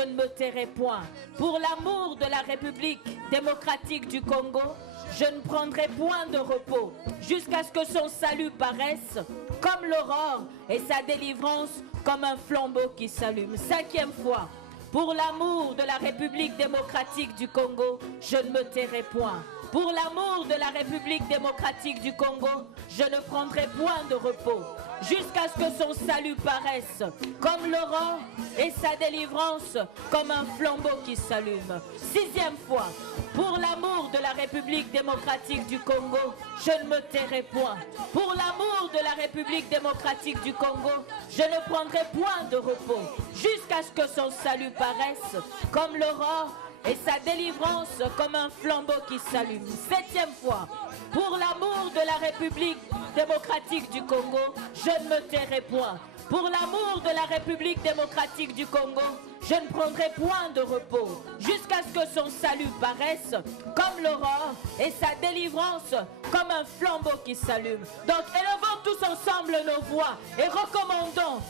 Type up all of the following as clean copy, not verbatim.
Je ne me tairai point. Pour l'amour de la République démocratique du Congo, je ne prendrai point de repos jusqu'à ce que son salut paraisse comme l'aurore et sa délivrance comme un flambeau qui s'allume. 5e fois. Pour l'amour de la République démocratique du Congo, je ne me tairai point. Pour l'amour de la République démocratique du Congo, je ne prendrai point de repos jusqu'à ce que son salut paraisse comme l'aurore et sa délivrance comme un flambeau qui s'allume. 6e fois. Pour l'amour de la République démocratique du Congo, je ne me tairai point. Pour l'amour de la République démocratique du Congo, je ne prendrai point de repos jusqu'à ce que son salut paraisse comme l'aurore et sa délivrance comme un flambeau qui s'allume. 7e fois. Pour l'amour de la République démocratique du Congo, je ne me tairai point. Pour l'amour de la République démocratique du Congo, je ne prendrai point de repos jusqu'à ce que son salut paraisse comme l'aurore et sa délivrance comme un flambeau qui s'allume. Donc élevons tous ensemble nos voix et recommandons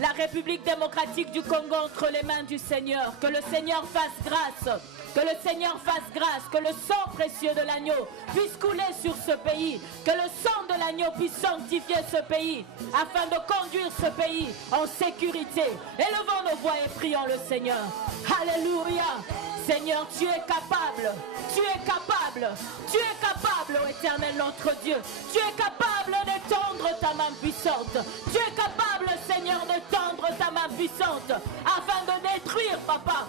la République démocratique du Congo entre les mains du Seigneur. Que le Seigneur fasse grâce. Que le Seigneur fasse grâce. Que le sang précieux de l'agneau puisse couler sur ce pays. Que le sang de l'agneau puisse sanctifier ce pays afin de conduire ce pays en sécurité. Élevons nos voix et prions le Seigneur. Alléluia. Seigneur, tu es capable. Tu es capable. Tu es capable, ô Éternel notre Dieu. Tu es capable d'étendre ta main puissante. Tu es capable, Seigneur, d'étendre ta main puissante afin de détruire, Papa,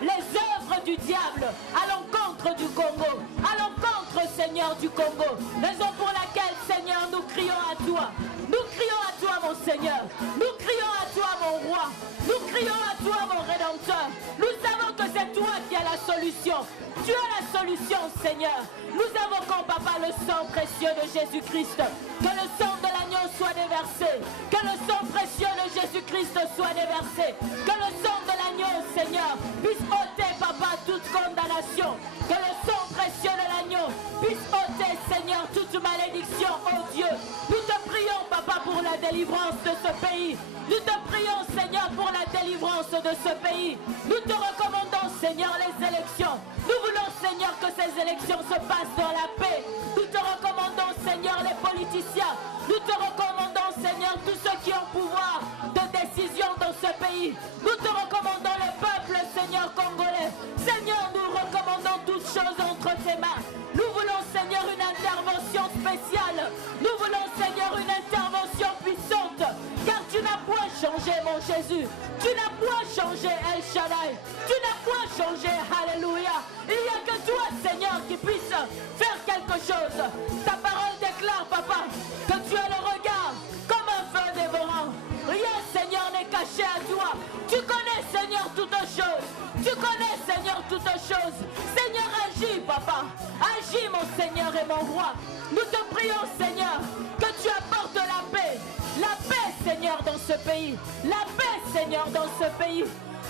les œuvres du diable à l'encontre du Congo, à l'encontre, Seigneur, du Congo. Raison pour laquelle, Seigneur, nous crions à toi. Nous crions à toi, mon Seigneur. Nous crions à toi, mon roi. Nous crions à toi, mon Rédempteur. Nous savons que c'est toi qui as la solution. Tu as la solution, Seigneur. Nous invoquons, Papa, le sang précieux de Jésus-Christ. Que le sang de l'agneau soit déversé. Que le sang précieux de Jésus-Christ soit déversé. Que le sang de l'agneau, Seigneur, puisse ôter, Papa, toute condamnation. Que le sang précieux de l'agneau puisse ôter, Seigneur, toute malédiction, oh Dieu. Nous te prions, Papa, pour la délivrance de ce pays. Nous te prions, Seigneur, pour la délivrance de ce pays. Nous te recommandons, Seigneur, les élections. Nous voulons, Seigneur, que ces élections se passent dans la paix. Nous te recommandons, Seigneur, les politiciens. Nous te recommandons, Seigneur, tous ceux qui ont pouvoir de décision dans ce pays. Nous te recommandons le peuple, Seigneur, congolais. Seigneur, nous recommandons toutes choses entre tes mains. Nous voulons, Seigneur, une intervention spéciale. Nous voulons, Seigneur, une intervention puissante. Car tu n'as point changé, mon Jésus. Tu n'as point changé, El Shaddai. Tu n'as point changé, Alléluia. Il n'y a que toi, Seigneur, qui puisse faire quelque chose. Ta parole déclare, Papa, que tu as le regard comme un feu dévorant. Rien, Seigneur, n'est caché à toi. Tu connais, Seigneur, toutes choses. Tu connais, Seigneur, toutes choses. Seigneur, agis, Papa. Agis, mon Seigneur et mon roi. Nous te prions, Seigneur, que tu apportes la paix. La paix, Seigneur, dans ce pays. La paix, Seigneur, dans ce pays.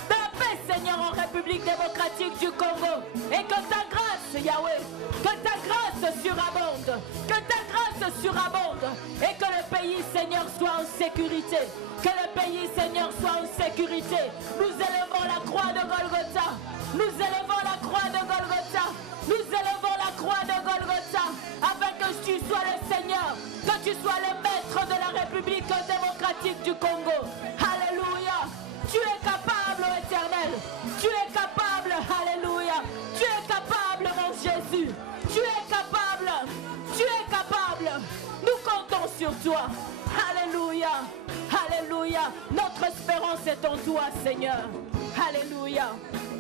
La paix, Seigneur, en République démocratique du Congo. Et que ta grâce, Yahweh, que ta grâce surabonde. Que ta grâce surabonde. Et que le pays, Seigneur, soit en sécurité. Que le pays, Seigneur, soit en sécurité. Nous élevons la croix de Golgotha. Nous élevons la croix de Golgotha. Nous élevons la croix de Golgotha. Afin que tu sois le Seigneur. Que tu sois le maître de la République démocratique du Congo. Alléluia. Tu es capable, ô Éternel. Tu es capable, alléluia. Tu es capable, mon Jésus. Tu es capable. Tu es capable. Nous comptons sur toi. Alléluia. Alléluia. Notre espérance est en toi, Seigneur. Alléluia.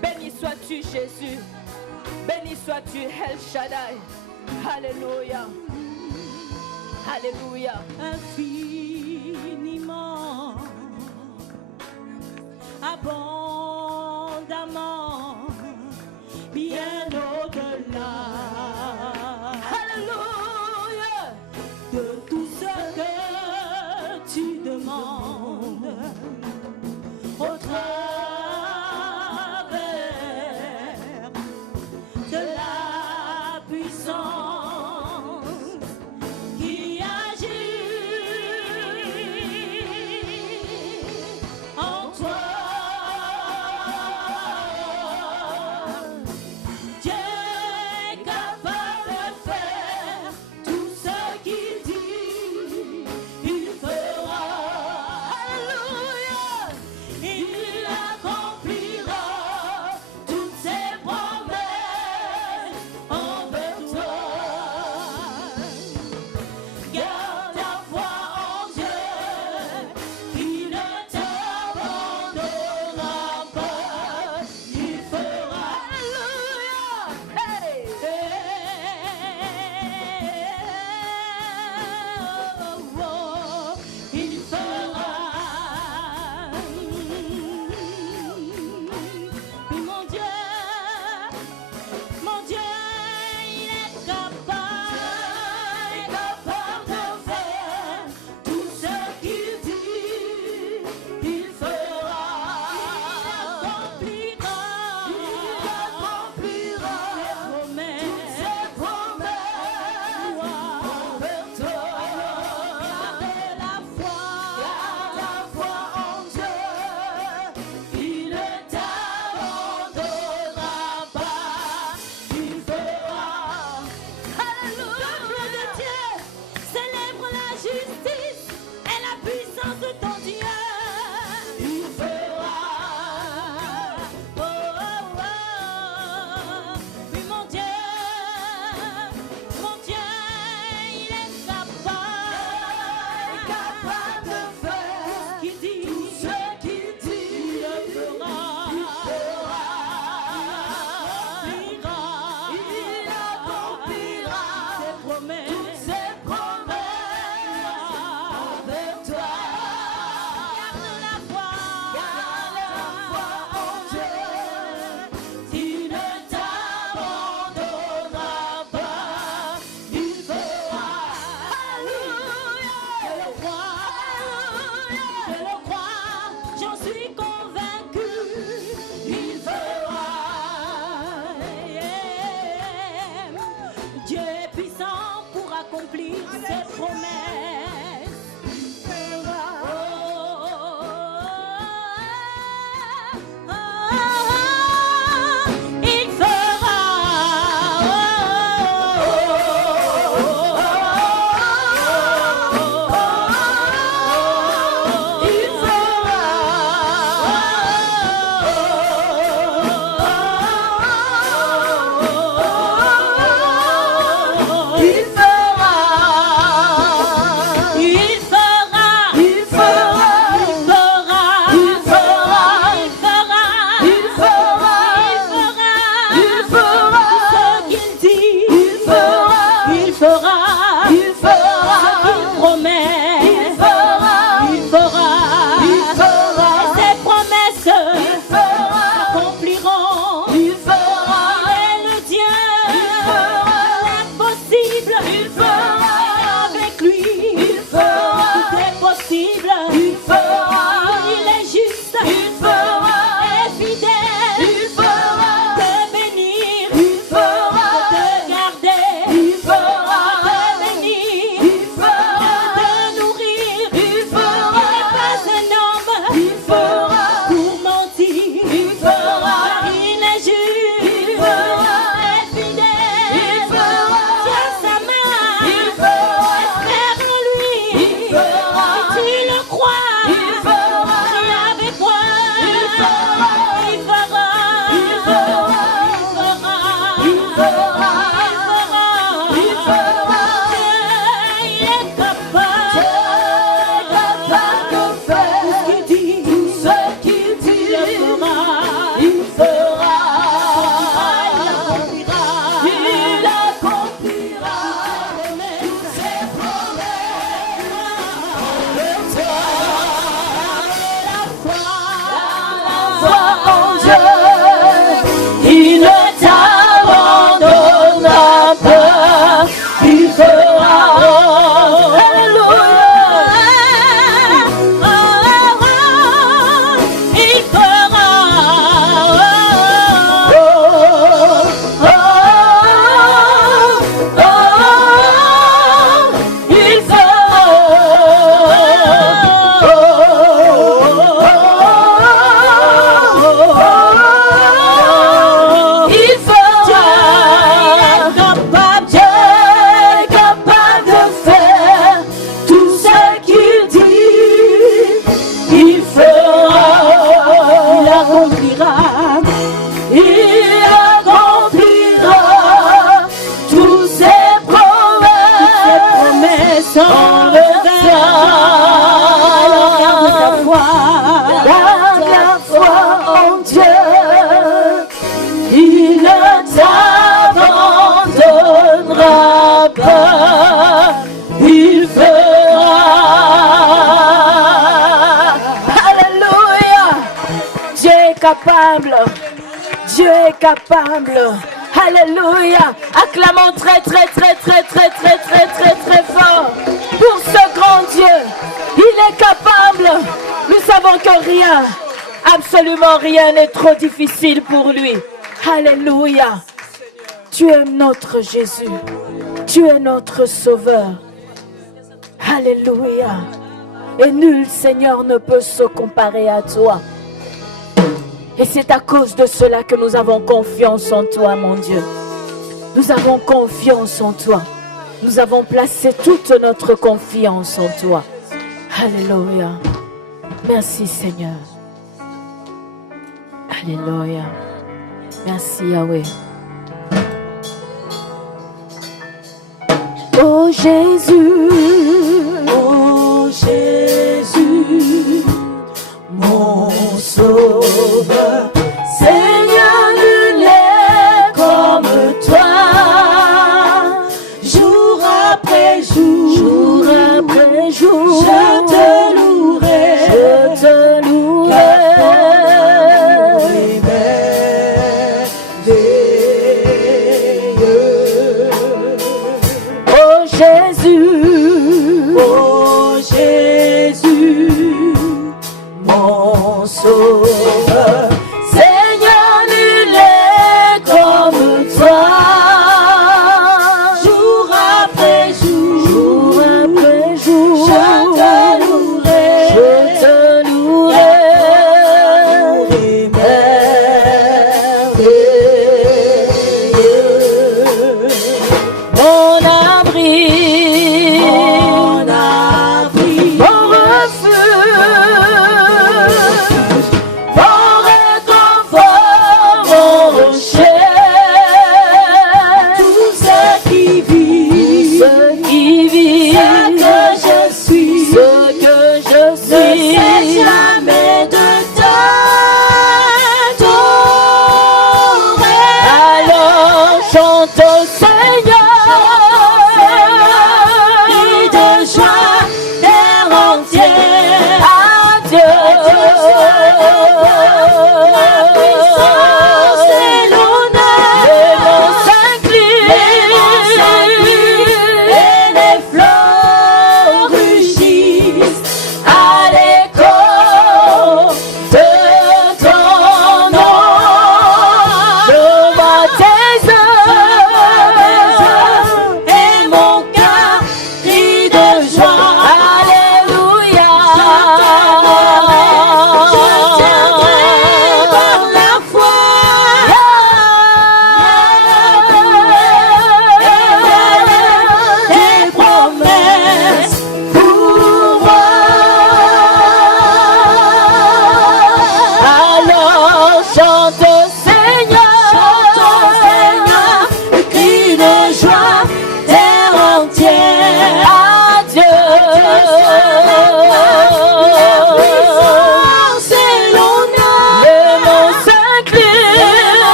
Béni sois-tu, Jésus. Béni sois-tu, El Shaddai. Alléluia. Alléluia. Infiniment, abondamment, bien au-delà. Alléluia. De tout ce que tu demandes au travers de la puissance qui agit en toi. accomplira. Il accomplira tous ses promesses en leur Alors garde ta foi en Dieu. Il ne t'abandonnera pas. Il fera. Alléluia. Dieu est capable. Dieu est capable. Alléluia. Acclamons très très très très très très très très très fort pour ce grand Dieu. Il est capable. Nous savons que rien, absolument rien n'est trop difficile pour lui. Alléluia. Tu es notre Jésus. Tu es notre Sauveur. Alléluia. Et nul Seigneur ne peut se comparer à toi. Et c'est à cause de cela que nous avons confiance en toi, mon Dieu. Nous avons confiance en toi. Nous avons placé toute notre confiance en toi. Alléluia. Merci Seigneur. Alléluia. Merci Yahweh. Oh Jésus. Oh Jésus, mon Sauveur, Seigneur, nul n'est comme toi. Jour après jour, Jour après jour, je te louerai, je te louerai. Oh Jésus, oh Jésus, mon Sauveur, Seigneur, nul n'est comme toi. Jour après jour, jour après jour, je te louerai, je te louerai. Mon abri, mon abri, mon refuge, mon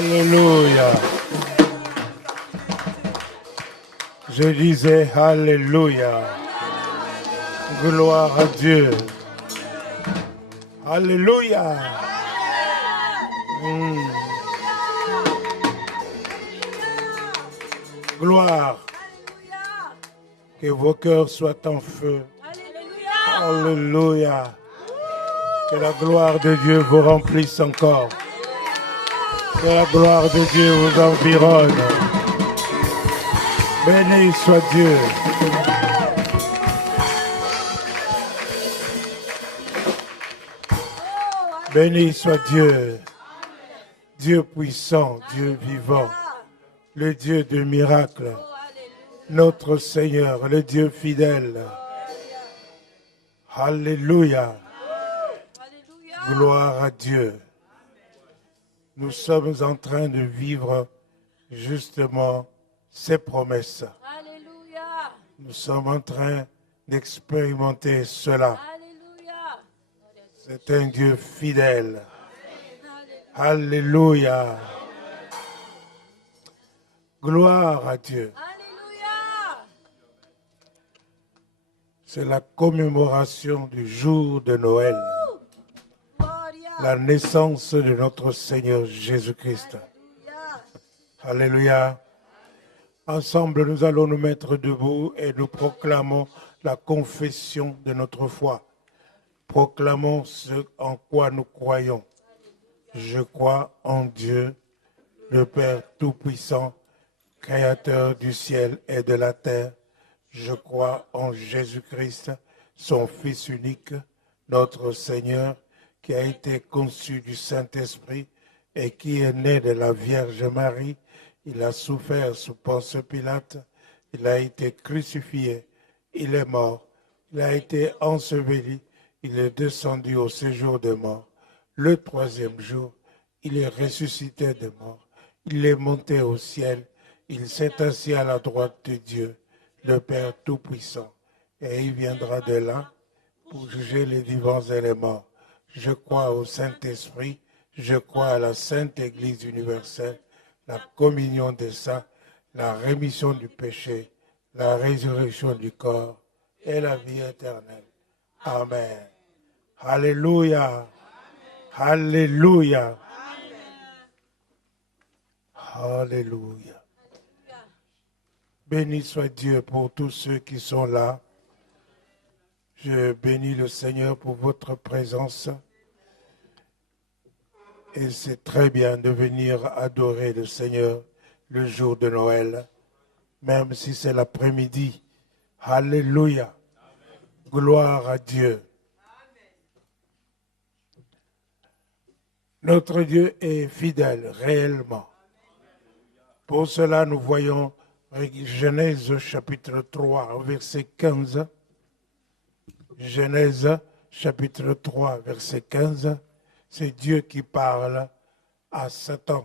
Alléluia. Je disais Alléluia. Gloire à Dieu. Alléluia. Gloire. Que vos cœurs soient en feu. Alléluia. Que la gloire de Dieu vous remplisse encore. Que la gloire de Dieu vous environne. Béni soit Dieu. Béni soit Dieu. Dieu puissant, Dieu vivant, le Dieu de miracles, notre Seigneur, le Dieu fidèle. Alléluia. Gloire à Dieu. Nous sommes en train de vivre justement ces promesses. Alléluia. Nous sommes en train d'expérimenter cela. Alléluia. C'est un Dieu fidèle. Alléluia. Gloire à Dieu. Alléluia. C'est la commémoration du jour de Noël. Gloria. La naissance de notre Seigneur Jésus-Christ. Alléluia. Ensemble, nous allons nous mettre debout et nous proclamons la confession de notre foi. Proclamons ce en quoi nous croyons. Je crois en Dieu, le Père Tout-Puissant, Créateur du ciel et de la terre. Je crois en Jésus-Christ, son Fils unique, notre Seigneur, qui a été conçu du Saint-Esprit et qui est né de la Vierge Marie. Il a souffert sous Ponce Pilate, il a été crucifié, il est mort, il a été enseveli, il est descendu au séjour des morts. Le troisième jour, il est ressuscité des morts, il est monté au ciel, il s'est assis à la droite de Dieu, le Père Tout-Puissant, et il viendra de là pour juger les vivants et les morts. Je crois au Saint-Esprit, je crois à la Sainte Église universelle, la communion des saints, la rémission du péché, la résurrection du corps et la vie éternelle. Amen. Alléluia. Alléluia. Alléluia. Béni soit Dieu pour tous ceux qui sont là. Je bénis le Seigneur pour votre présence. Et c'est très bien de venir adorer le Seigneur le jour de Noël, même si c'est l'après-midi. Alléluia. Gloire à Dieu. Notre Dieu est fidèle, réellement. Pour cela, nous voyons Genèse chapitre 3, verset 15. Genèse chapitre 3, verset 15. C'est Dieu qui parle à Satan.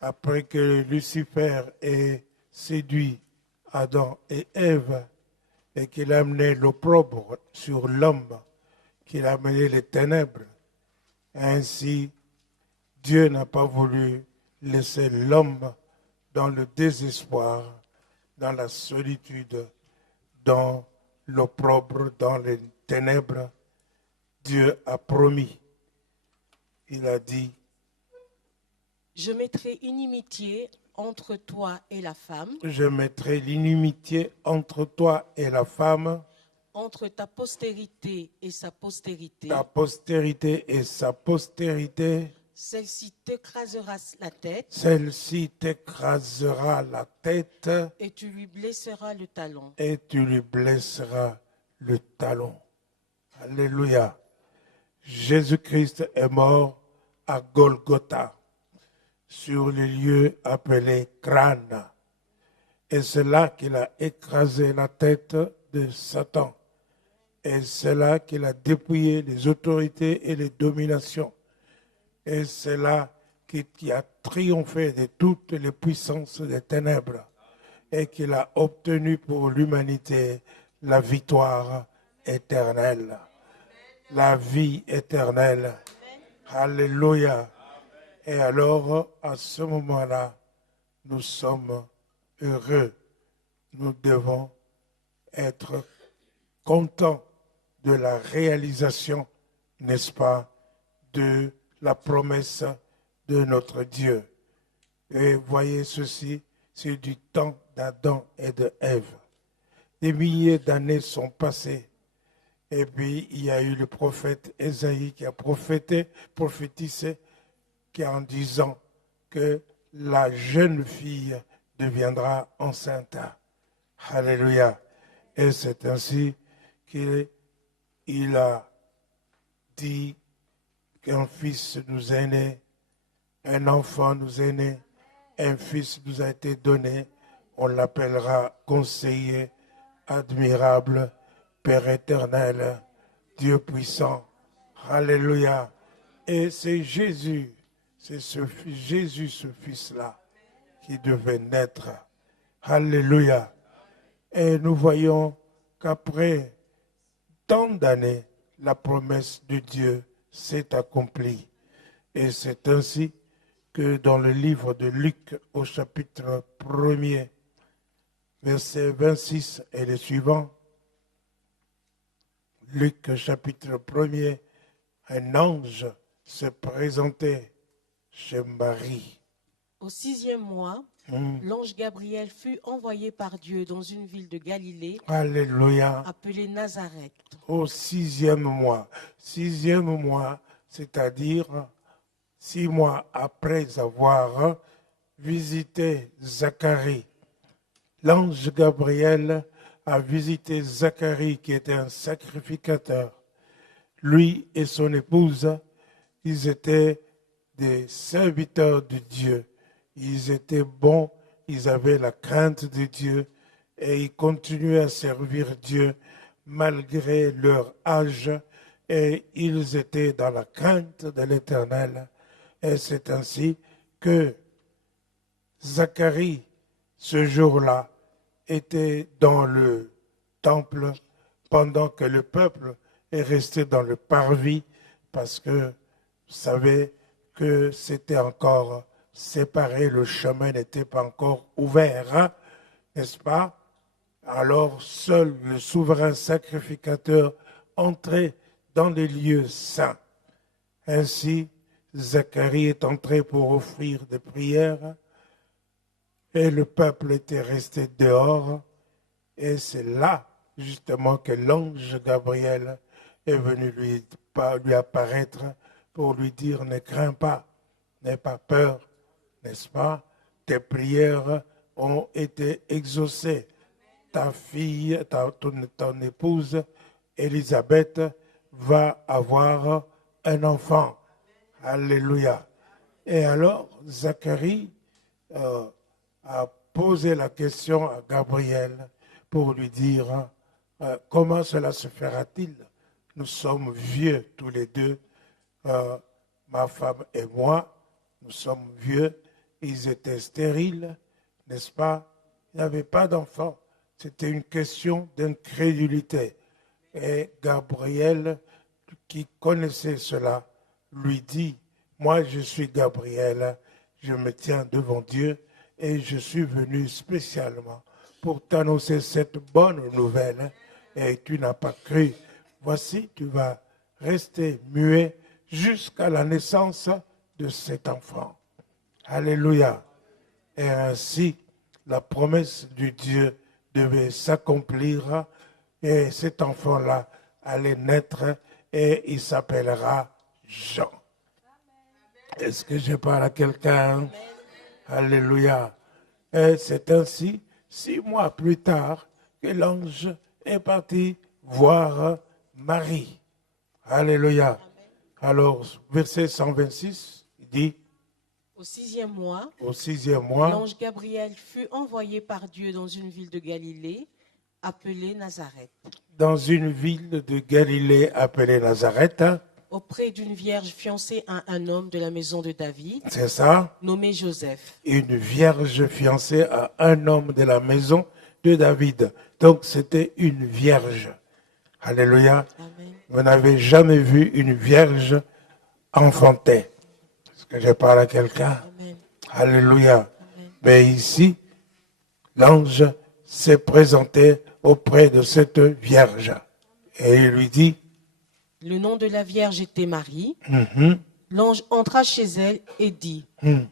Après que Lucifer ait séduit Adam et Ève et qu'il a amené l'opprobre sur l'homme, qu'il a amené les ténèbres. Ainsi, Dieu n'a pas voulu laisser l'homme dans le désespoir, dans la solitude, dans l'opprobre, dans les ténèbres. Dieu a promis. Il a dit, je mettrai inimitié entre toi et la femme. Je mettrai l'inimitié entre toi et la femme. Entre ta postérité et sa postérité. Ta postérité et sa postérité. Celle-ci t'écrasera la tête. Celle-ci t'écrasera la tête. Et tu lui blesseras le talon. Et tu lui blesseras le talon. Alléluia. Jésus-Christ est mort à Golgotha, sur le lieu appelé crâne. Et c'est là qu'il a écrasé la tête de Satan. Et c'est là qu'il a dépouillé les autorités et les dominations. Et c'est là qu'il a triomphé de toutes les puissances des ténèbres. Et qu'il a obtenu pour l'humanité la victoire éternelle. La vie éternelle. Alléluia. Et alors, à ce moment-là, nous sommes heureux. Nous devons être contents de la réalisation, n'est-ce pas, de la promesse de notre Dieu. Et voyez ceci, c'est du temps d'Adam et de Ève. Des milliers d'années sont passées. Et puis, il y a eu le prophète Ésaïe qui a prophétisé, qui en disant que la jeune fille deviendra enceinte. Alléluia. Et c'est ainsi qu'il a dit qu'un fils nous est né, un enfant nous est né, un fils nous a été donné, on l'appellera conseiller, admirable, Père éternel, Dieu puissant. Alléluia. Et c'est Jésus, Jésus, ce fils-là, qui devait naître. Alléluia. Et nous voyons qu'après tant d'années, la promesse de Dieu s'est accomplie. Et c'est ainsi que dans le livre de Luc, au chapitre 1er, verset 26 et les suivants, Luc, chapitre 1er, un ange se présentait chez Marie. Au 6e mois, l'ange Gabriel fut envoyé par Dieu dans une ville de Galilée, Alléluia. appelée Nazareth. Au 6e mois. 6e mois, c'est-à-dire 6 mois après avoir visité Zacharie. L'ange Gabriel a visité Zacharie, qui était un sacrificateur. Lui et son épouse, ils étaient des serviteurs de Dieu. Ils étaient bons, ils avaient la crainte de Dieu et ils continuaient à servir Dieu malgré leur âge et ils étaient dans la crainte de l'Éternel. Et c'est ainsi que Zacharie, ce jour-là, était dans le temple pendant que le peuple est resté dans le parvis parce que vous savez que c'était encore séparé, le chemin n'était pas encore ouvert, hein, n'est-ce pas? Alors seul le souverain sacrificateur entrait dans les lieux saints. Ainsi, Zacharie est entré pour offrir des prières et le peuple était resté dehors. Et c'est là, justement, que l'ange Gabriel est venu lui apparaître pour lui dire « Ne crains pas, n'aie pas peur, n'est-ce pas? Tes prières ont été exaucées. Ta fille, ton épouse, Élisabeth, va avoir un enfant. » Alléluia. Et alors, Zacharie a posé la question à Gabriel pour lui dire comment cela se fera-t-il? Nous sommes vieux tous les deux, ma femme et moi, nous sommes vieux, ils étaient stériles, n'est-ce pas? Il n'y avait pas d'enfant. C'était une question d'incrédulité. Et Gabriel, qui connaissait cela, lui dit, moi je suis Gabriel, je me tiens devant Dieu et je suis venu spécialement pour t'annoncer cette bonne nouvelle et tu n'as pas cru. Voici, tu vas rester muet jusqu'à la naissance de cet enfant. Alléluia. Et ainsi, la promesse du Dieu devait s'accomplir et cet enfant-là allait naître et il s'appellera Jean. Est-ce que je parle à quelqu'un? Alléluia. Et c'est ainsi, 6 mois plus tard, que l'ange est parti voir Marie. Alléluia. Alors, verset 126, il dit, au 6e mois, l'ange Gabriel fut envoyé par Dieu dans une ville de Galilée appelée Nazareth. Dans une ville de Galilée appelée Nazareth. Auprès d'une vierge fiancée à un homme de la maison de David. C'est ça. Nommé Joseph. Une vierge fiancée à un homme de la maison de David. Donc c'était une vierge. Alléluia. Amen. Vous n'avez jamais vu une vierge enfanter. que je parle à quelqu'un? Amen. Alléluia. Amen. Mais ici, l'ange s'est présenté auprès de cette vierge. Et il lui dit, Le nom de la Vierge était Marie. Mhm, L'ange entra chez elle et dit,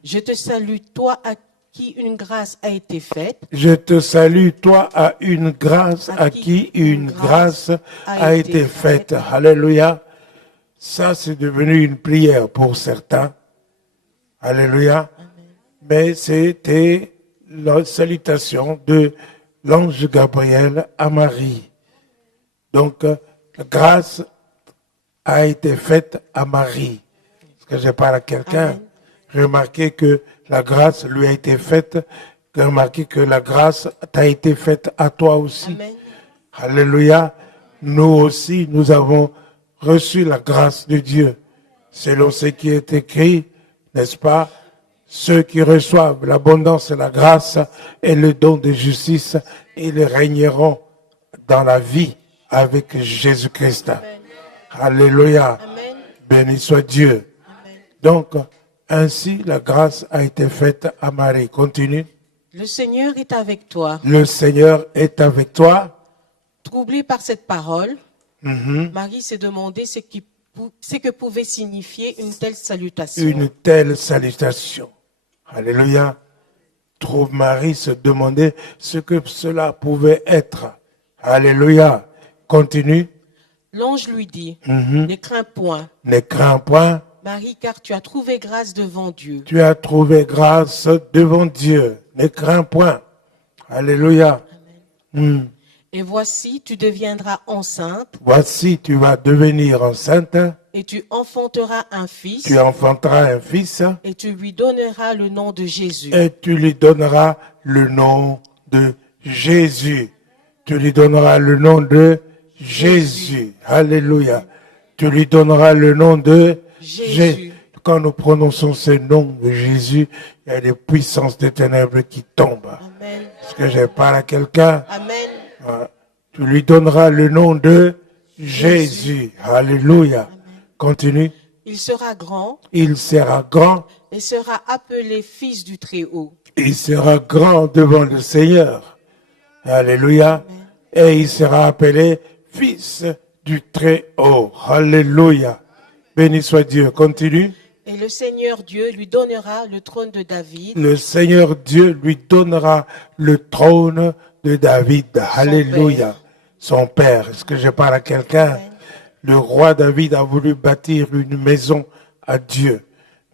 Je te salue, toi à qui une grâce a été faite. je te salue, toi à une grâce, à qui une grâce a été faite. Alléluia. Ça, c'est devenu une prière pour certains. Alléluia. Mais c'était la salutation de l'ange Gabriel à Marie. Donc, la grâce a été faite à Marie. Est-ce que je parle à quelqu'un? Amen. Remarquez que la grâce lui a été faite. Remarquez que la grâce t'a été faite à toi aussi. Amen. Alléluia. Nous aussi, nous avons reçu la grâce de Dieu. Selon ce qui est écrit, n'est-ce pas? Ceux qui reçoivent l'abondance de la grâce et le don de justice, ils régneront dans la vie avec Jésus-Christ. Alléluia. Amen. Béni soit Dieu. Amen. Donc, ainsi, la grâce a été faite à Marie. Continue. Le Seigneur est avec toi. Le Seigneur est avec toi. Troublée par cette parole, Mhm. Marie s'est demandé ce que pouvait signifier une telle salutation. Une telle salutation. Alléluia. Trouve Marie se demander ce que cela pouvait être. Alléluia. Continue. L'ange lui dit, Mhm. Ne crains point, Ne crains point. Marie, car tu as trouvé grâce devant Dieu. Tu as trouvé grâce devant Dieu. Ne crains point. Alléluia. Mm. Et voici, tu deviendras enceinte Voici, tu vas devenir enceinte. et tu enfanteras un fils Tu enfanteras un fils et tu lui donneras le nom de Jésus. et tu lui donneras le nom de Jésus. Tu lui donneras le nom de Jésus. Alléluia. Tu lui donneras le nom de Jésus. Quand nous prononçons ce nom de Jésus, il y a des puissances des ténèbres qui tombent. Amen. Est-ce que je parle à quelqu'un? Amen. Voilà. Tu lui donneras le nom de Jésus. Alléluia. Continue. Il sera grand Il sera grand. et sera appelé fils du Très-Haut. Il sera grand devant le Seigneur. Alléluia. Et il sera appelé fils du Très-Haut. Alléluia. Béni soit Dieu. Continue. Et le Seigneur Dieu lui donnera le trône de David, Le Seigneur Dieu lui donnera le trône de David. Alléluia. Son père. Est-ce que je parle à quelqu'un? Le roi David a voulu bâtir une maison à Dieu.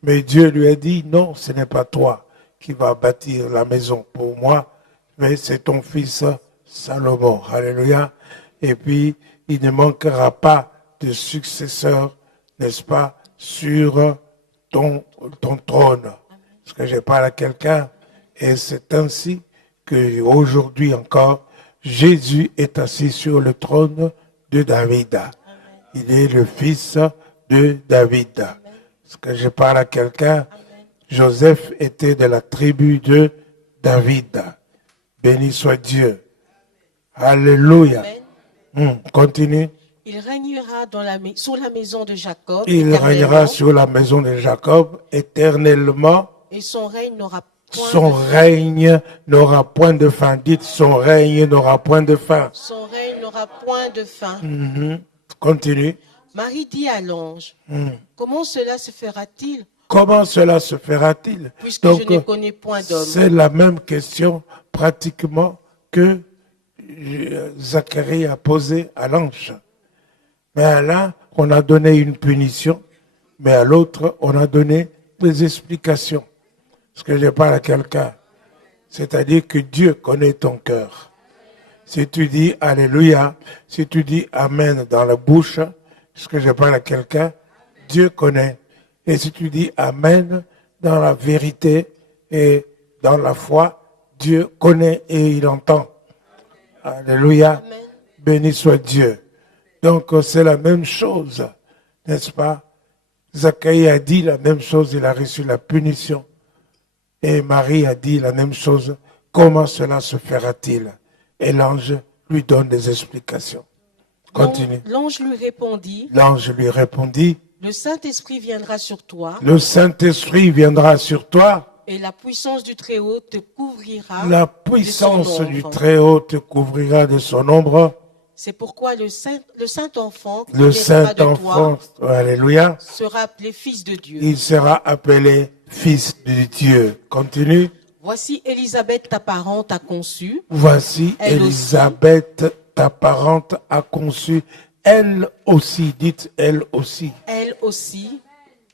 Mais Dieu lui a dit, non, ce n'est pas toi qui vas bâtir la maison pour moi, mais c'est ton fils Salomon. Alléluia. Et puis, il ne manquera pas de successeur, n'est-ce pas, sur ton trône. Est-ce que je parle à quelqu'un? Et c'est ainsi qu'aujourd'hui encore, Jésus est assis sur le trône de David. Il est le fils de David. Est-ce que je parle à quelqu'un? Joseph était de la tribu de David. Béni soit Dieu. Alléluia. Continue. il régnera sur la maison de Jacob Il éternellement, régnera sur la maison de Jacob éternellement. et son règne n'aura point Son de fin. règne n'aura point de fin. Dites, son règne n'aura point de fin. Son règne n'aura point de fin. Continue. Marie dit à l'ange, comment cela se fera-t-il, Comment cela se fera-t-il? puisque Donc, je ne connais point d'homme? c'est la même question pratiquement que Zacharie a posée à l'ange. Mais à l'un, on a donné une punition, mais à l'autre, on a donné des explications. Est-ce que je parle à quelqu'un? C'est-à-dire que Dieu connaît ton cœur. Si tu dis Alléluia, si tu dis Amen dans la bouche, est-ce que je parle à quelqu'un? Dieu connaît. Et si tu dis Amen dans la vérité et dans la foi, Dieu connaît et il entend. Alléluia. Amen. Béni soit Dieu. Donc c'est la même chose, n'est-ce pas? Zacharie a dit la même chose, il a reçu la punition. Et Marie a dit la même chose. Comment cela se fera-t-il? Et l'ange lui donne des explications. Continue. L'ange lui répondit, L'ange lui répondit, Le Saint-Esprit viendra sur toi. Le Saint-Esprit viendra sur toi. Et la puissance du Très-Haut te couvrira. La puissance de son du ombre. Très-Haut te couvrira de son ombre. C'est pourquoi le Saint-Enfant qui Le naîtra de Saint-Enfant, toi alléluia, sera appelé Fils de Dieu. il sera appelé Fils de Dieu. Continue. Voici Élisabeth, ta parente, a conçu. Voici Elle Élisabeth, ta parente, a conçu. Elle aussi, dites elle aussi. Elle aussi,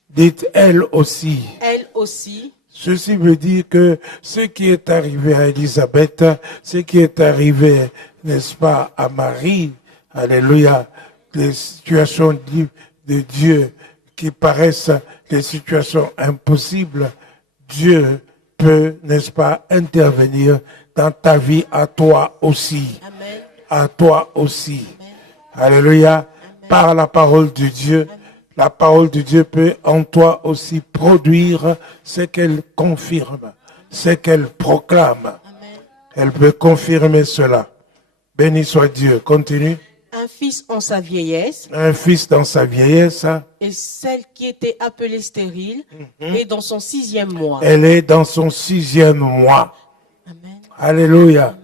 Dites elle aussi. elle aussi, Ceci veut dire que ce qui est arrivé à Élisabeth, ce qui est arrivé, n'est-ce pas, à Marie, alléluia, les situations de Dieu qui paraissent des situations impossibles, Dieu peut, n'est-ce pas, intervenir dans ta vie à toi aussi. Amen. À toi aussi. Alléluia. Par la parole de Dieu, la parole de Dieu peut en toi aussi produire ce qu'elle confirme, ce qu'elle proclame. Amen. Elle peut confirmer cela. Béni soit Dieu. Continue. Un fils en sa vieillesse, Un fils dans sa vieillesse, et celle qui était appelée stérile est dans son 6e mois. elle est dans son 6e mois. Amen. Alléluia.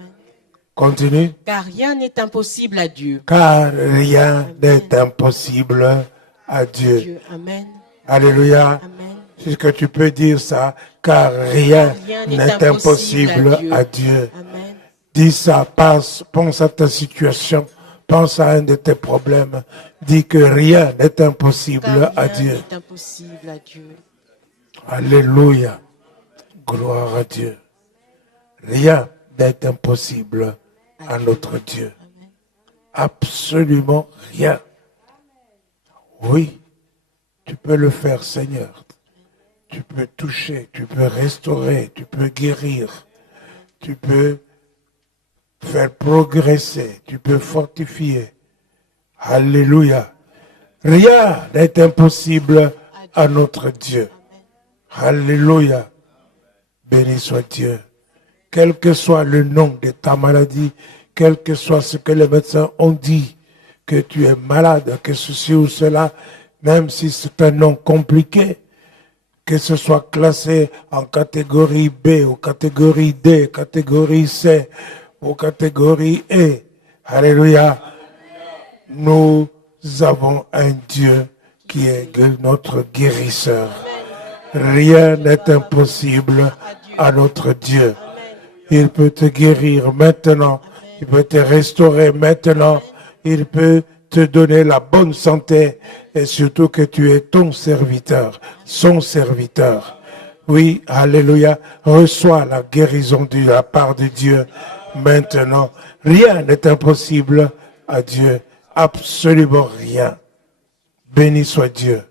Continue. Car rien n'est impossible à Dieu. Car rien n'est impossible à Dieu. Dieu. Amen. Alléluia. Amen. C'est que tu peux dire ça, car rien Rien n'est impossible à Dieu. Amen. Dis ça, pense à ta situation, pense à un de tes problèmes. Dis que rien n'est impossible Car à rien Dieu. n'est impossible à Dieu. Alléluia. Gloire à Dieu. Rien n'est impossible à notre Dieu. Amen. Absolument rien. Oui, tu peux le faire, Seigneur. Tu peux toucher, tu peux restaurer, tu peux guérir, tu peux faire progresser, tu peux fortifier. Alléluia. Rien n'est impossible à notre Dieu. Alléluia. Béni soit Dieu. Quel que soit le nom de ta maladie, quel que soit ce que les médecins ont dit, que tu es malade, que ceci ou cela, même si c'est un nom compliqué, que ce soit classé en catégorie B, ou catégorie D, catégorie C, ou catégorie E. Alléluia. Nous avons un Dieu qui est notre guérisseur. Rien n'est impossible à notre Dieu. Il peut te guérir maintenant. Il peut te restaurer maintenant. Il peut te donner la bonne santé et surtout que tu es ton serviteur, son serviteur. Oui, alléluia. Reçois la guérison de la part de Dieu maintenant. Rien n'est impossible à Dieu. Absolument rien. Béni soit Dieu.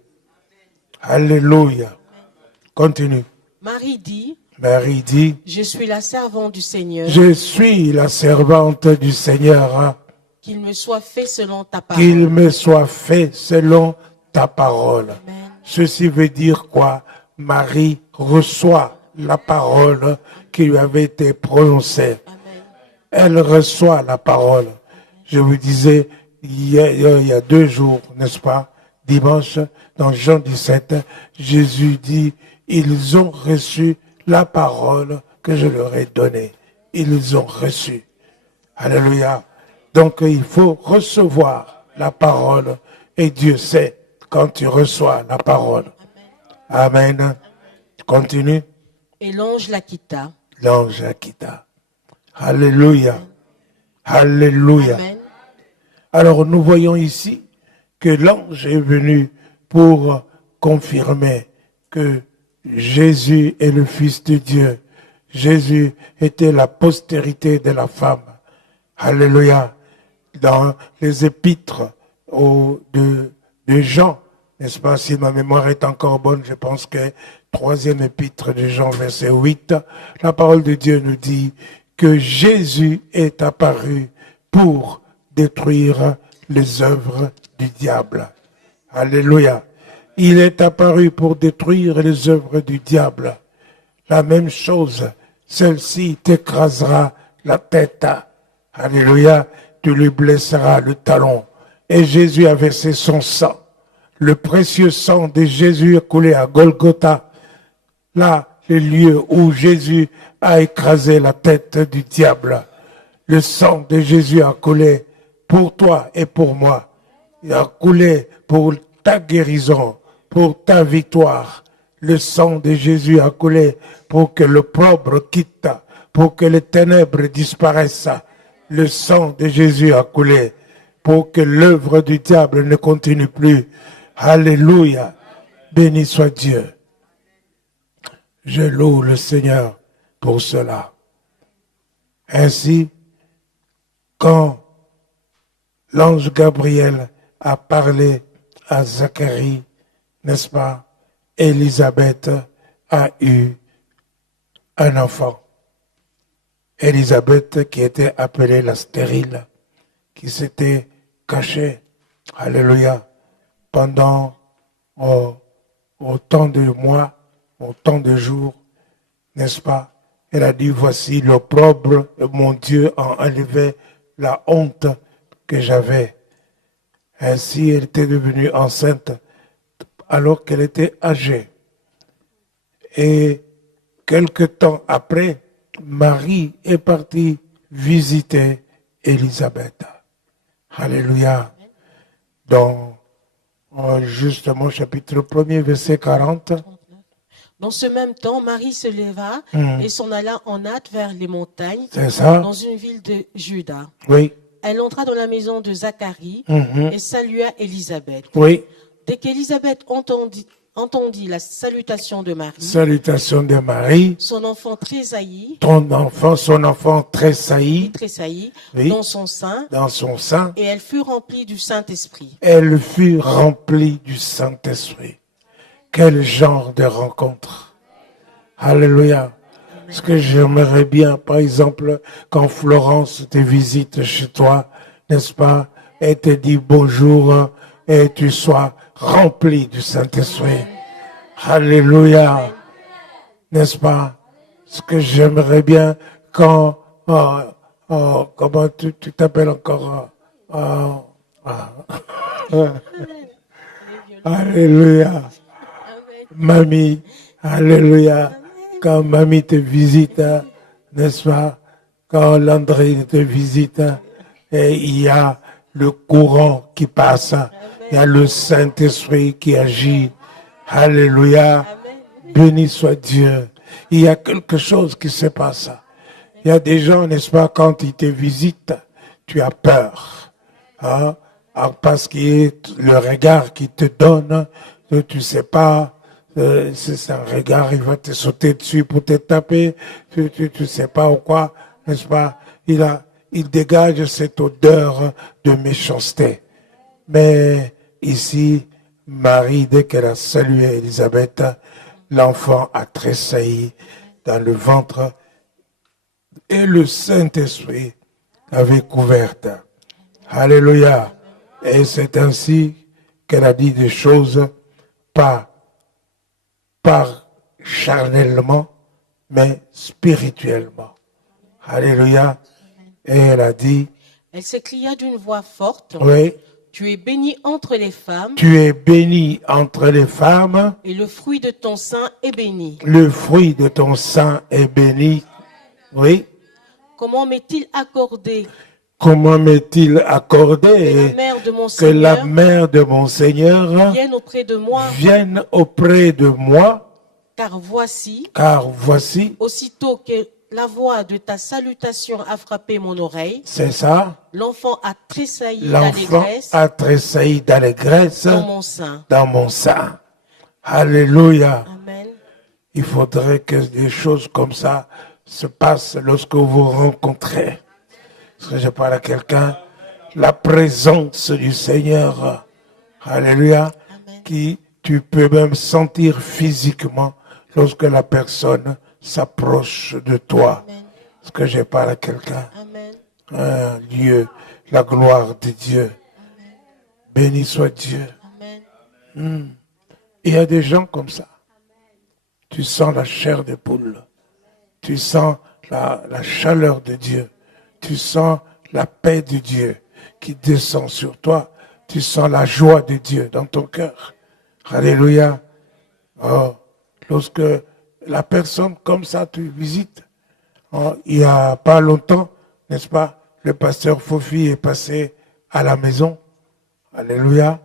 Alléluia. Continue. Marie dit, Marie dit, je suis la servante du Seigneur, je suis la servante du Seigneur. qu'il me soit fait selon ta parole. Qu'il me soit fait selon ta parole. Amen. Ceci veut dire quoi? Marie reçoit la parole qui lui avait été prononcée. Amen. Elle reçoit la parole. Je vous disais, il y a 2 jours, n'est-ce pas? Dimanche, dans Jean 17, Jésus dit, ils ont reçu la parole que je leur ai donnée. Ils ont reçu. Alléluia. Donc il faut recevoir la parole et Dieu sait quand tu reçois la parole. Amen. Continue. Et l'ange la quitta. L'ange la quitta. Alléluia. Alléluia. Amen. Alors nous voyons ici que l'ange est venu pour confirmer que Jésus est le Fils de Dieu. Jésus était la postérité de la femme. Alléluia. Dans les épîtres de Jean, n'est-ce pas, si ma mémoire est encore bonne, je pense que 3e épître de Jean, verset 8, la parole de Dieu nous dit que Jésus est apparu pour détruire les œuvres du diable. Alléluia. Il est apparu pour détruire les œuvres du diable. La même chose, celle-ci t'écrasera la tête. Alléluia. Tu lui blesseras le talon. Et Jésus a versé son sang. le précieux sang de Jésus a coulé à Golgotha, là, le lieu où Jésus a écrasé la tête du diable. Le sang de Jésus a coulé pour toi et pour moi. Il a coulé pour ta guérison, pour ta victoire. Le sang de Jésus a coulé pour que l'opprobre quitte, pour que les ténèbres disparaissent. Le sang de Jésus a coulé pour que l'œuvre du diable ne continue plus. Alléluia. Béni soit Dieu. Je loue le Seigneur pour cela. Ainsi, quand l'ange Gabriel a parlé à Zacharie, n'est-ce pas, Élisabeth a eu un enfant. Élisabeth qui était appelée la stérile, qui s'était cachée, alléluia, pendant autant de mois, autant de jours, n'est-ce pas? Elle a dit, voici l'opprobre de mon Dieu a enlevé la honte que j'avais. Ainsi, elle était devenue enceinte alors qu'elle était âgée. Et quelque temps après, Marie est partie visiter Élisabeth. Alléluia. Dans justement chapitre 1er, verset 40. Dans ce même temps, Marie se leva et s'en alla en hâte vers les montagnes, dans une ville de Juda. Oui. Elle entra dans la maison de Zacharie et salua Élisabeth. Oui. Dès qu'Élisabeth entendit la salutation de Marie, son enfant tressaillit, oui, dans son sein, et elle fut remplie du Saint-Esprit. Quel genre de rencontre. Alléluia. Ce que j'aimerais bien, par exemple, quand Florence te visite chez toi, n'est-ce pas, et te dit bonjour, et tu sois rempli du Saint-Esprit. Alléluia. N'est-ce pas? Ce que j'aimerais bien quand, comment tu t'appelles encore? Alléluia. Mamie, alléluia. Quand mamie te visite, n'est-ce pas? Quand Landry te visite, et il y a le courant qui passe, il y a le Saint-Esprit qui agit. Alléluia. Béni soit Dieu. Il y a quelque chose qui se passe. Il y a des gens, n'est-ce pas, quand ils te visitent, tu as peur. Hein? Parce que le regard qu'ils te donnent, tu ne sais pas, c'est un regard, il va te sauter dessus pour te taper, tu ne sais pas ou quoi, n'est-ce pas? Il dégage cette odeur de méchanceté. Mais ici, Marie, dès qu'elle a salué Élisabeth, l'enfant a tressailli dans le ventre et le Saint-Esprit avait couverte. Alléluia. Et c'est ainsi qu'elle a dit des choses pas charnellement, mais spirituellement. Alléluia. Et elle a dit, elle s'écria d'une voix forte, oui, tu es bénie entre les femmes. Tu es bénie entre les femmes. Et le fruit de ton sein est béni. Le fruit de ton sein est béni. Oui. Comment m'est-il accordé? Comment m'est-il accordé que la mère de mon Seigneur vienne auprès de moi? Car voici, aussitôt que la voix de ta salutation a frappé mon oreille. C'est ça. L'enfant a tressailli d'allégresse dans mon sein. Alléluia. Amen. Il faudrait que des choses comme ça se passent lorsque vous rencontrez. Parce que je parle à quelqu'un, la présence du Seigneur. Alléluia. Amen. Qui tu peux même sentir physiquement lorsque la personne s'approche de toi. Amen. Parce que je parle à quelqu'un. Un lieu, la gloire de Dieu. Amen. Béni soit Dieu. Amen. Il y a des gens comme ça. Tu sens la chair de poule. Tu sens la chaleur de Dieu. Tu sens la paix de Dieu qui descend sur toi Tu sens la joie de Dieu dans ton cœur. Alléluia. Oh, lorsque la personne comme ça, tu visites, oh, il n'y a pas longtemps, n'est-ce pas, le pasteur Fofi est passé à la maison. Alléluia.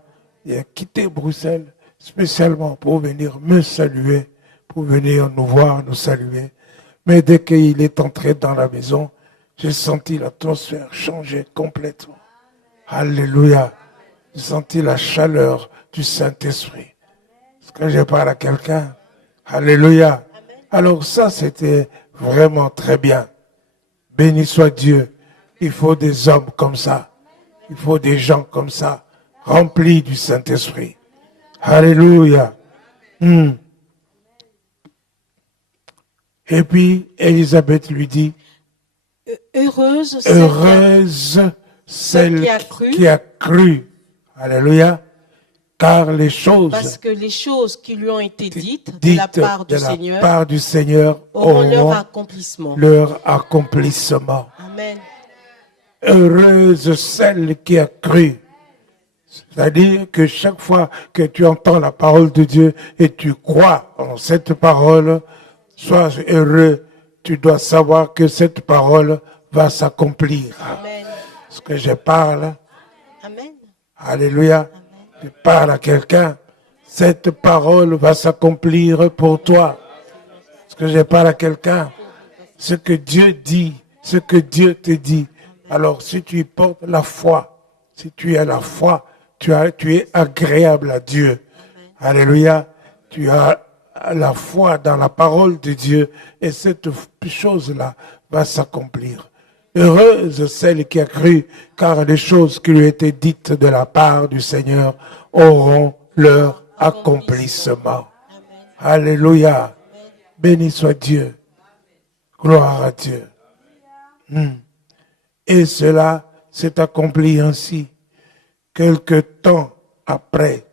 Il a quitté Bruxelles spécialement pour venir me saluer, pour venir nous voir, nous saluer. Mais dès qu'il est entré dans la maison, j'ai senti l'atmosphère changer complètement. Alléluia. J'ai senti la chaleur du Saint-Esprit. Est-ce que je parle à quelqu'un? Alléluia. Alors ça, c'était vraiment très bien. Béni soit Dieu. Il faut des hommes comme ça. Il faut des gens comme ça, remplis du Saint-Esprit. Alléluia. Et puis, Élisabeth lui dit, heureuse celle qui a cru. Alléluia. Car les choses, parce que les choses qui lui ont été dites de la part du Seigneur auront leur accomplissement. Amen. Heureuse celle qui a cru. C'est-à-dire que chaque fois que tu entends la parole de Dieu et tu crois en cette parole, sois heureux. Tu dois savoir que cette parole va s'accomplir. Amen. Ce que je parle. Amen. Alléluia. Amen. Je parle à quelqu'un. Cette parole va s'accomplir pour toi. Ce que je parle à quelqu'un. Ce que Dieu dit. Ce que Dieu te dit. Alors, si tu portes la foi, si tu as la foi, tu es agréable à Dieu. Amen. Alléluia. Tu as la foi dans la parole de Dieu et cette chose-là va s'accomplir. Heureuse celle qui a cru, car les choses qui lui étaient dites de la part du Seigneur auront leur accomplissement. Amen. Alléluia. Amen. Béni soit Dieu. Gloire à Dieu. Et cela s'est accompli ainsi. Quelque temps après,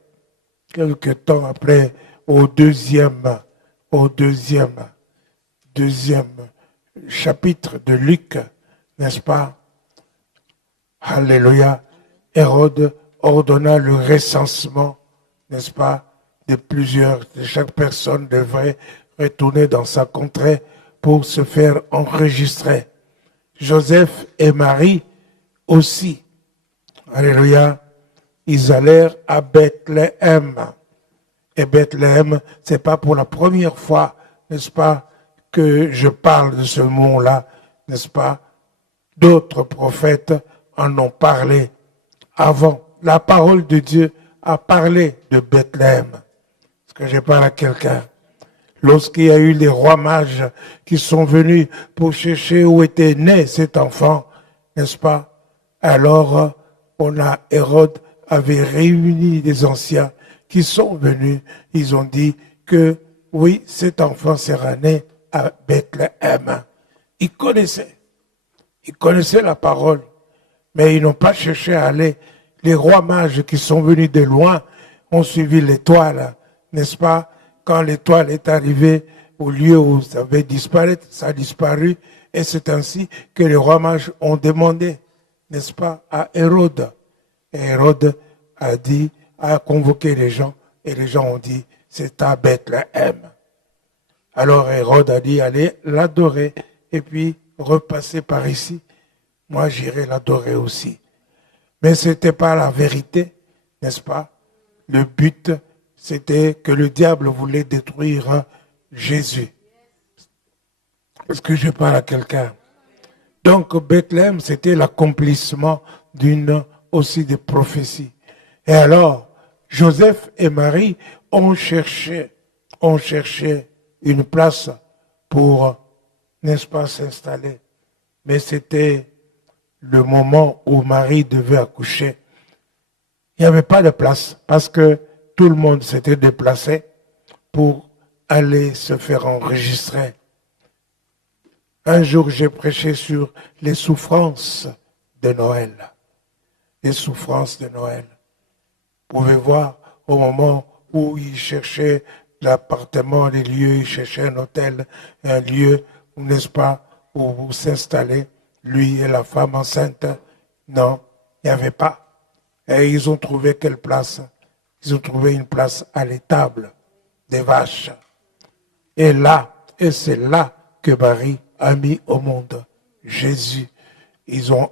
au deuxième chapitre de Luc, n'est-ce pas? Alléluia. Hérode ordonna le recensement, n'est-ce pas, de chaque personne devrait retourner dans sa contrée pour se faire enregistrer. Joseph et Marie aussi. Alléluia. Ils allèrent à Bethléem. Et Bethléem, c'est pas pour la première fois, n'est-ce pas, que je parle de ce mot-là, n'est-ce pas? D'autres prophètes en ont parlé avant. La parole de Dieu a parlé de Bethléem. Est-ce que je parle à quelqu'un? Lorsqu'il y a eu les rois mages qui sont venus pour chercher où était né cet enfant, n'est-ce pas? Alors, Hérode avait réuni des anciens qui sont venus. Ils ont dit que, oui, cet enfant sera né à Bethléem. Ils connaissaient la parole, mais ils n'ont pas cherché à aller. Les rois mages qui sont venus de loin ont suivi l'étoile, n'est-ce pas? Quand l'étoile est arrivée au lieu où ça avait disparu, ça a disparu. Et c'est ainsi que les rois mages ont demandé, n'est-ce pas, à Hérode. Et Hérode a convoqué les gens. Et les gens ont dit, c'est à Bethléem. Alors Hérode a dit, allez l'adorer. Et puis, repasser par ici. Moi, j'irai l'adorer aussi. Mais ce n'était pas la vérité, n'est-ce pas? Le but, c'était que le diable voulait détruire Jésus. Est-ce que je parle à quelqu'un? Donc, Bethléem, c'était l'accomplissement aussi des prophéties. Et alors, Joseph et Marie ont cherché une place pour, n'est-ce pas, s'installer. Mais c'était le moment où Marie devait accoucher. Il n'y avait pas de place parce que tout le monde s'était déplacé pour aller se faire enregistrer. Un jour, j'ai prêché sur les souffrances de Noël. Les souffrances de Noël. Vous pouvez voir au moment où il cherchait l'appartement, les lieux, il cherchait un hôtel, un lieu, n'est-ce pas, où s'installer, lui et la femme enceinte. Non, il n'y avait pas. Et ils ont trouvé quelle place? Ils ont trouvé une place à l'étable des vaches. Et c'est là que Marie a mis au monde Jésus. Ils ont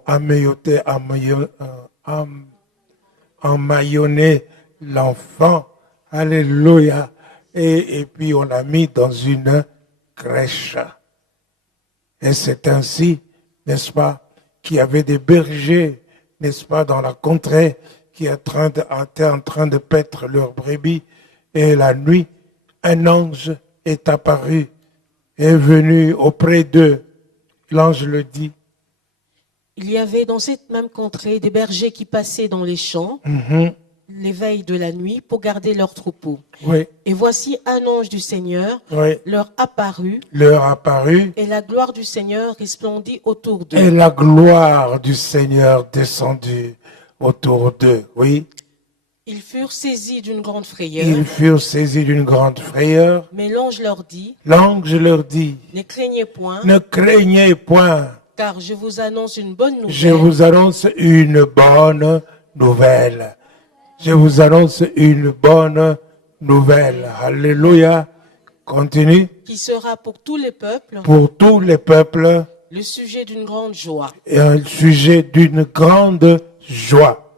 emmaillonné l'enfant. Alléluia. Et puis on l'a mis dans une crèche. Et c'est ainsi, n'est-ce pas, qu'il y avait des bergers, n'est-ce pas, dans la contrée, qui étaient en train de paître leurs brebis. Et la nuit, un ange est apparu, est venu auprès d'eux. L'ange le dit. Il y avait dans cette même contrée des bergers qui passaient dans les champs, les veilles de la nuit, pour garder leurs troupeaux. Oui. Et voici un ange du Seigneur leur apparut. Et la gloire du Seigneur resplendit autour d'eux. Et la gloire du Seigneur descendit autour d'eux. Oui. Ils furent saisis d'une grande frayeur. Mais l'ange leur dit. Ne craignez point. Car je vous annonce une bonne nouvelle. Alléluia. Continue. Qui sera pour tous les peuples. Le sujet d'une grande joie. Et un sujet d'une grande joie.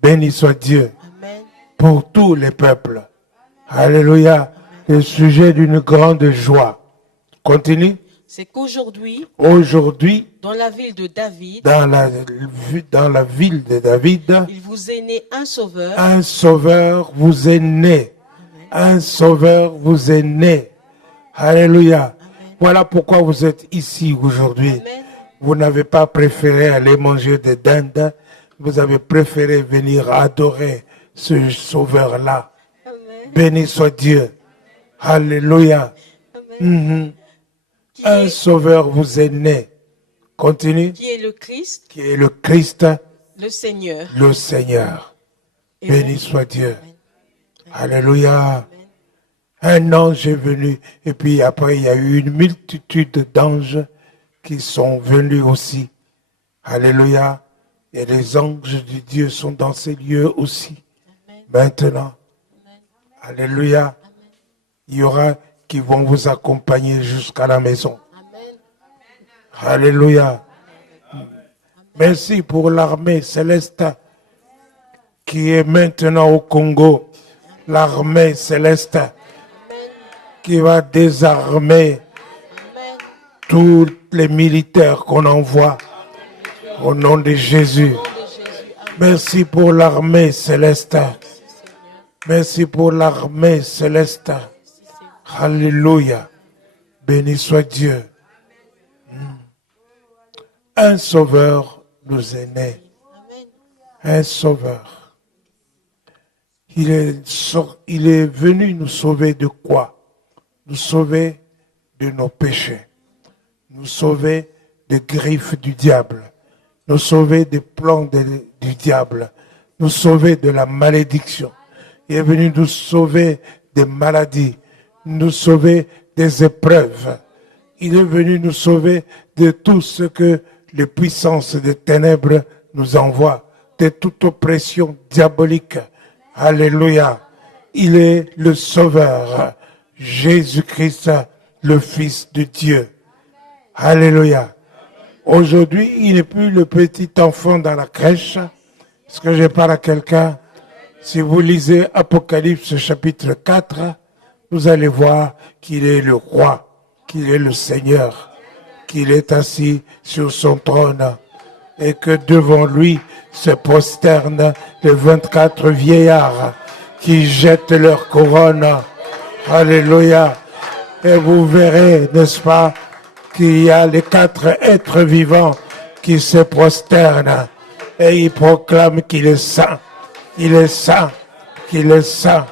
Béni soit Dieu. Amen. Pour tous les peuples. Alléluia. Le sujet d'une grande joie. Continue. C'est qu'aujourd'hui, dans la ville de David, il vous est né un sauveur. Un sauveur vous est né. Amen. Un sauveur vous est né. Alléluia. Amen. Voilà pourquoi vous êtes ici aujourd'hui. Vous n'avez pas préféré aller manger des dindes. Vous avez préféré venir adorer ce sauveur-là. Béni soit Dieu. Alléluia. Un sauveur vous est né. Continue. Qui est le Christ. Le Seigneur. Béni soit Dieu. Amen. Alléluia. Amen. Un ange est venu. Et puis après, il y a eu une multitude d'anges qui sont venus aussi. Alléluia. Et les anges de Dieu sont dans ces lieux aussi. Amen. Maintenant. Amen. Alléluia. Amen. Il y aura qui vont vous accompagner jusqu'à la maison. Amen. Alléluia. Amen. Merci pour l'armée céleste qui est maintenant au Congo. L'armée céleste qui va désarmer tous les militaires qu'on envoie au nom de Jésus. Merci pour l'armée céleste. Merci pour l'armée céleste. Alléluia. Béni soit Dieu. Un sauveur nous est né. Un sauveur. Il est venu nous sauver de quoi? Nous sauver de nos péchés. Nous sauver des griffes du diable. Nous sauver des plans du diable. Nous sauver de la malédiction. Il est venu nous sauver des maladies. Nous sauver des épreuves. Il est venu nous sauver de tout ce que les puissances des ténèbres nous envoient, de toute oppression diabolique. Alléluia. Il est le Sauveur, Jésus-Christ, le Fils de Dieu. Alléluia. Aujourd'hui, il n'est plus le petit enfant dans la crèche. Est-ce que je parle à quelqu'un? Si vous lisez Apocalypse chapitre 4, vous allez voir qu'il est le roi, qu'il est le Seigneur, qu'il est assis sur son trône et que devant lui se prosternent les 24 vieillards qui jettent leur couronne. Alléluia. Et vous verrez, n'est-ce pas, qu'il y a les 4 êtres vivants qui se prosternent et ils proclament qu'il est saint, qu'il est saint, qu'il est saint.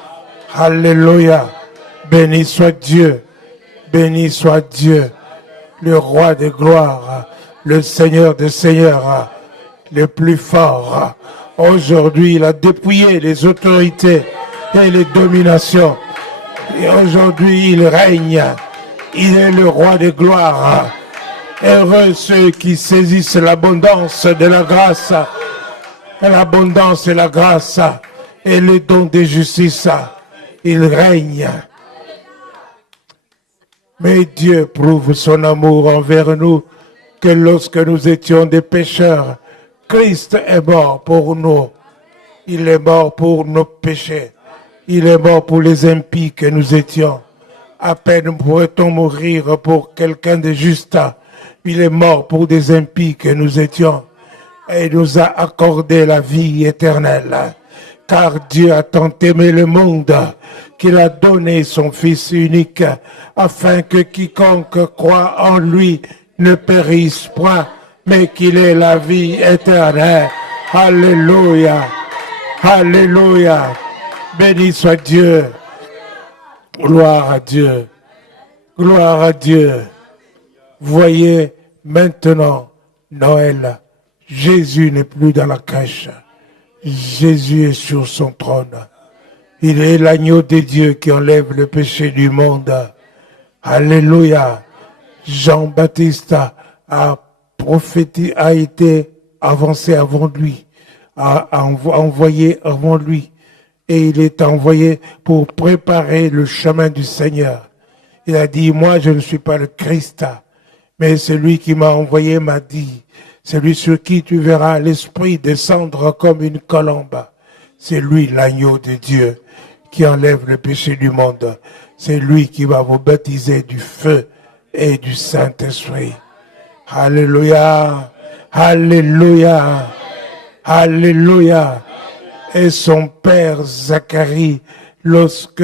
Alléluia. Béni soit Dieu, béni soit Dieu, le roi de gloire, le Seigneur des seigneurs, le plus fort. Aujourd'hui, il a dépouillé les autorités et les dominations. Et aujourd'hui, il règne. Il est le roi de gloire. Heureux ceux qui saisissent l'abondance de la grâce et l'abondance et la grâce et le don de justice. Il règne. Mais Dieu prouve son amour envers nous que lorsque nous étions des pécheurs, Christ est mort pour nous. Il est mort pour nos péchés. Il est mort pour les impies que nous étions. À peine pourrait-on mourir pour quelqu'un de juste. Il est mort pour des impies que nous étions. Et il nous a accordé la vie éternelle. Car Dieu a tant aimé le monde qu'il a donné son Fils unique, afin que quiconque croit en lui ne périsse point, mais qu'il ait la vie éternelle. Alléluia. Alléluia. Béni soit Dieu. Gloire à Dieu. Gloire à Dieu. Voyez maintenant Noël. Jésus n'est plus dans la crèche. Jésus est sur son trône. Il est l'agneau de Dieu qui enlève le péché du monde. Alléluia. Jean-Baptiste a été avancé avant lui, a envoyé avant lui. Et il est envoyé pour préparer le chemin du Seigneur. Il a dit, moi je ne suis pas le Christ, mais celui qui m'a envoyé m'a dit, celui sur qui tu verras l'Esprit descendre comme une colombe. C'est lui l'agneau de Dieu qui enlève le péché du monde. C'est lui qui va vous baptiser du feu et du Saint-Esprit. Alléluia, alléluia, alléluia. Et son père Zacharie, lorsque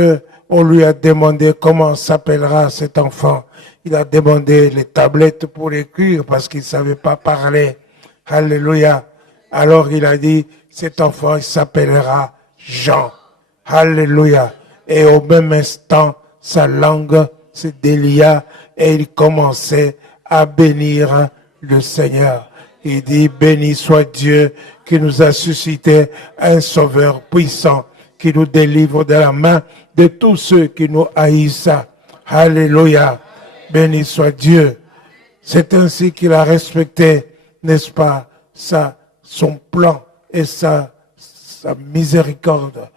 on lui a demandé comment s'appellera cet enfant, il a demandé les tablettes pour l'écrire parce qu'il ne savait pas parler. Alléluia. Alors il a dit, cet enfant il s'appellera Jean. Alléluia. Et au même instant, sa langue se délia et il commençait à bénir le Seigneur. Il dit, béni soit Dieu qui nous a suscité un sauveur puissant qui nous délivre de la main de tous ceux qui nous haïssent. Alléluia. Béni soit Dieu. C'est ainsi qu'il a respecté, n'est-ce pas, son plan et sa miséricorde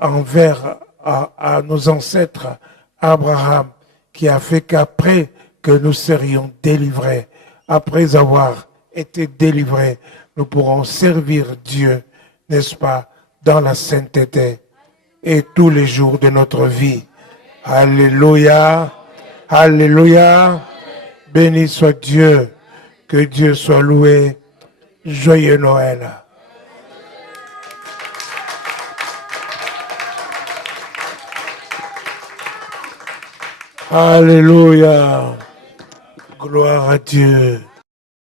envers à nos ancêtres, Abraham, qui a fait qu'après que nous serions délivrés, après avoir été délivrés, nous pourrons servir Dieu, n'est-ce pas, dans la sainteté et tous les jours de notre vie. Alléluia, alléluia, béni soit Dieu, que Dieu soit loué. Joyeux Noël. Alléluia, gloire à Dieu.